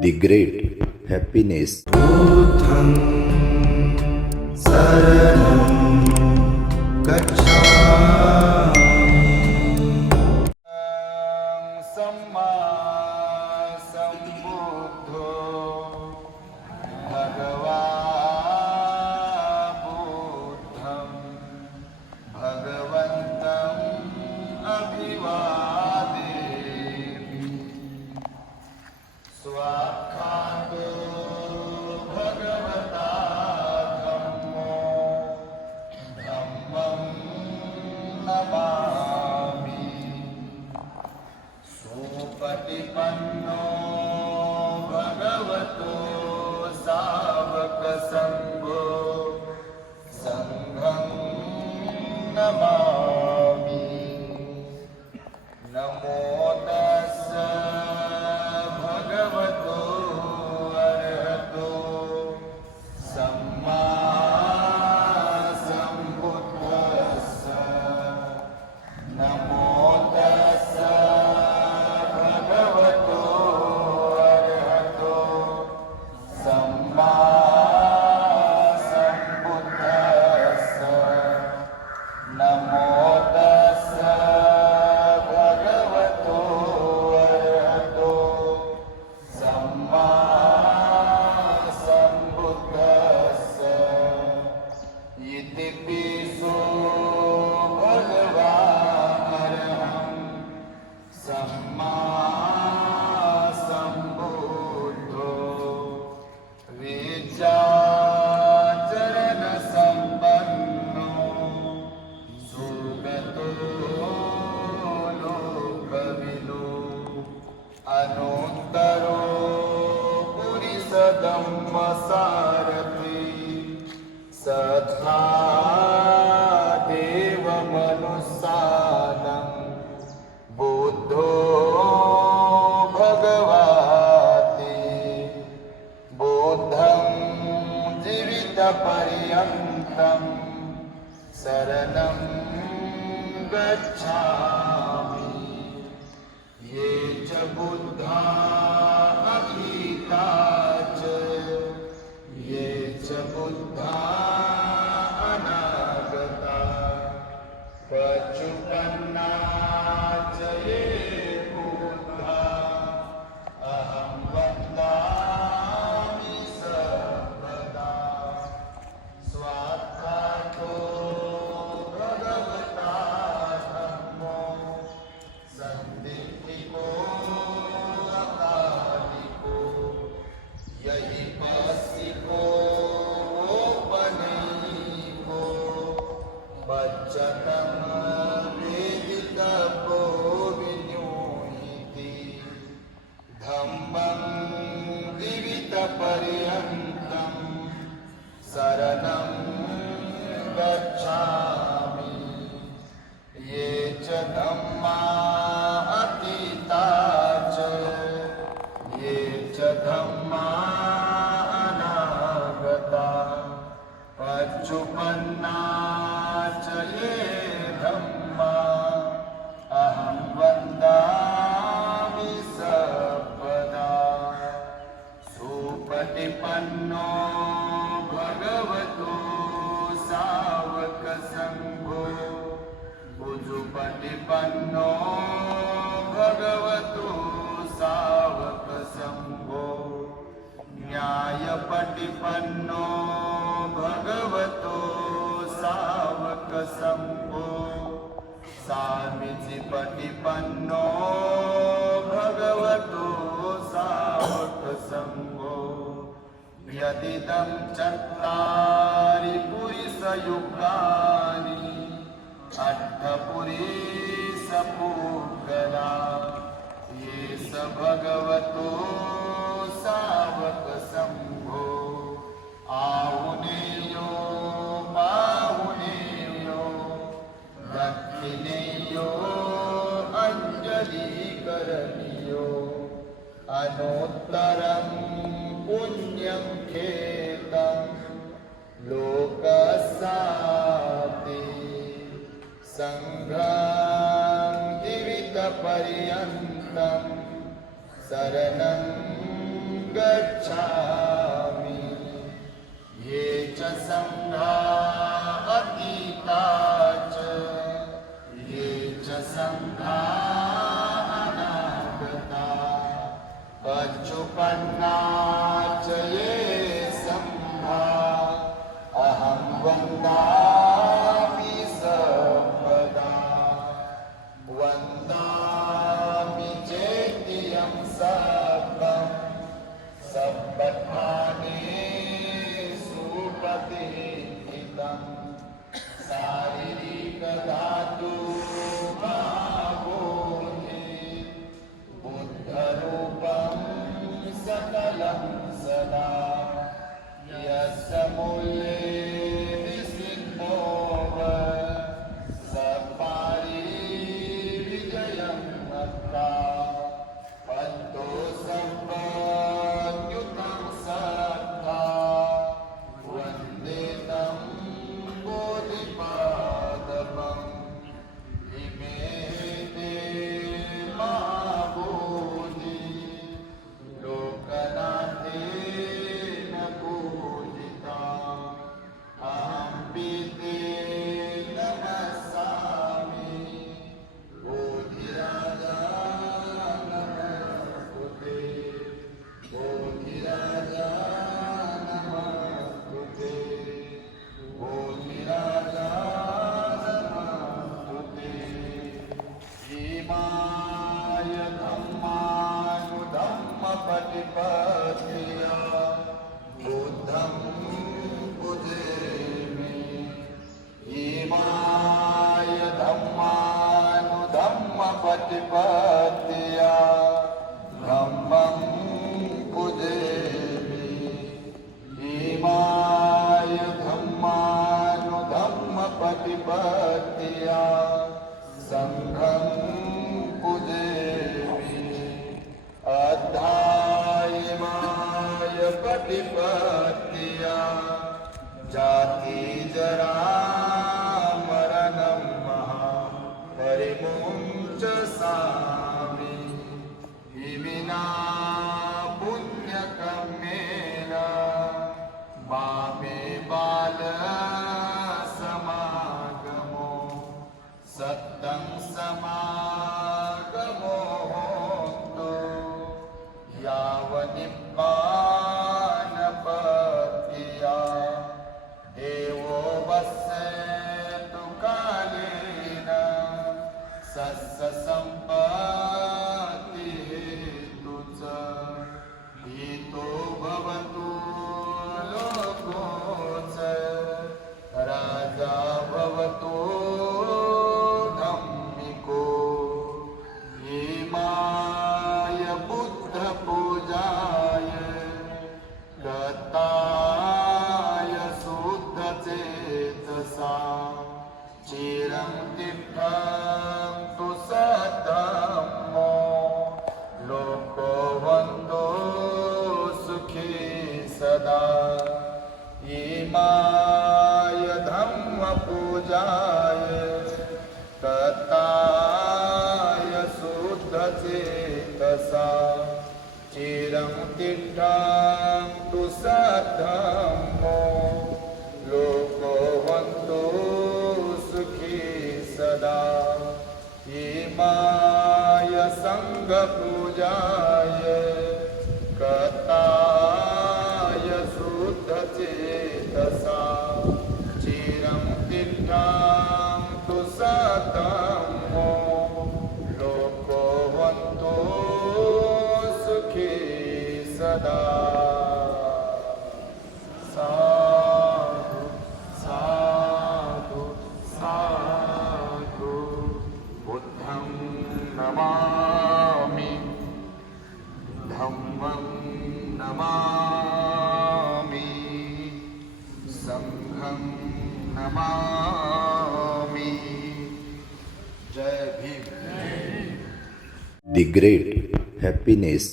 the great happiness. Saranam, Namo पच्चतम वेदितपोविनोहिति धम्मं जीवितपर्यन्तं शरणं गच्छामि। ये च धम्म न्यायपटिपन्नो भगवतो सावकसम्भो सामिचिपटिपन्नो भगवतो सावकसम्भो व्यदिदं चत्वारि पुरिसयुक्तानि अर्थपुरीसपूगला ये स भगवतो सावक शंभो आहुनेयो पाहुनेयो दक्षिणेयो अञ्जलीकरणीयो अनोत्तरं पुण्यं खेतं लोकसाति सङ्घं जीवितपर्यन्तं शरणं गच्छामि। ये च सङ्घावतीता च। ये च सङ्घानागता पशुपन्ना च ये सङ्घा अहं वन्दा सुपतिहितं धम्मानुधम्मपटिपत्या सङ्घं पुजेमि अध्यायमाय जाति जरा मरणं महा परिमुञ्च विना चिरं तिष्ठं तु लोको वन्दो सुखी सदा। इमाय धम्मपूजाय कताय शुद्धचेतसा। चिरं तिष्ठं तु सद्धम्मो सङ्गपूजाय कताय शुद्धचेतसा। चिरं तिष्ठं तु सतमो। लोको वन्तो सुखी सदा सङ्घं नमामि। जय Bhim. The great great happiness